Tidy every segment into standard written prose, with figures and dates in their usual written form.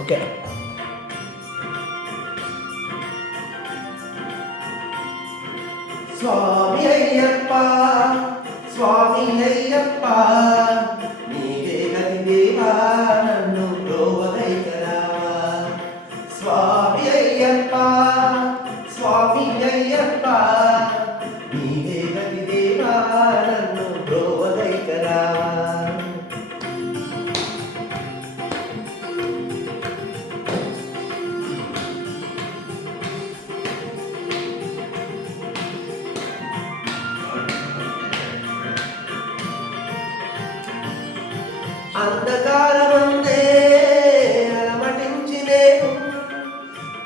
Okay. స్వామి అయ్యప్ప స్వామి అయ్యప్ప నీవే గతి దేవా నన్ను బ్రోవదైకరావా. స్వామి అయ్యప్ప స్వామి అయ్యప్ప నీవే గతి దేవా నన్ను బ్రోవదైకరావా. అంధకారమందే అలమటించి నేను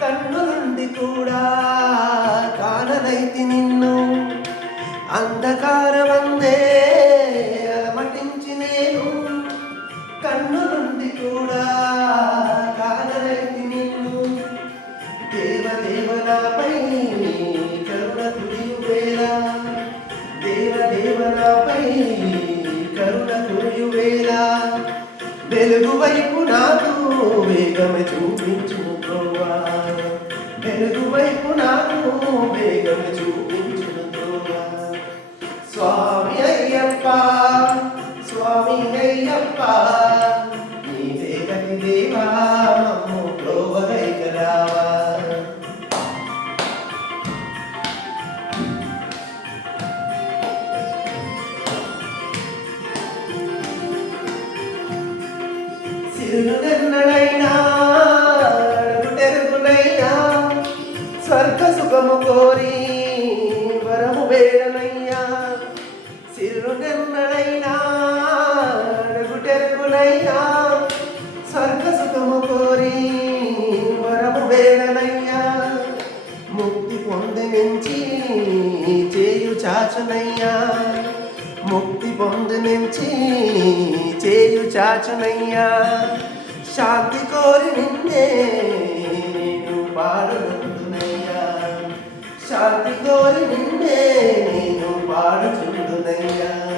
కన్ను నుండి కూడా కాననైతి నిన్ను. అంధకారమందే అలమటించి నేను కన్ను నుండి కూడా కాననైతి నిన్ను. దేవదేవనాపై కరుణ కురియువేలా దేవదేవనాపై కరుణ కురియువేలా. వెలుగు వైపు నాకు వేగమే చూపించును త్రోవా. వెలుగు వైపు నాకు వేగమే చూపించును త్రోవా. స్వామి అయ్యప్ప స్వామి అయ్యప్ప నీవే గతి దేవా మమ్ము త్రోవదైకరావా. సిరునెన్నడైనా అడుగుటెరుగునైనా స్వర్గ సుఖము కోరి వరము వేడనయ్యా. సిరునెన్నడైనా అడుగుటెరుగునైనా స్వర్గ సుఖము కోరి వరము వేడనయ్యా. ముక్తి పొందనించి చేయు చాచునయ్యా. ముక్తి పొందనించి చేయు చాచునయ్యా. శాంతి కోరి నిన్నే నేను పాడుతుందునయ్యా. శాంతి కోరి నిన్నే నేను పాడుతుందునయ్యా.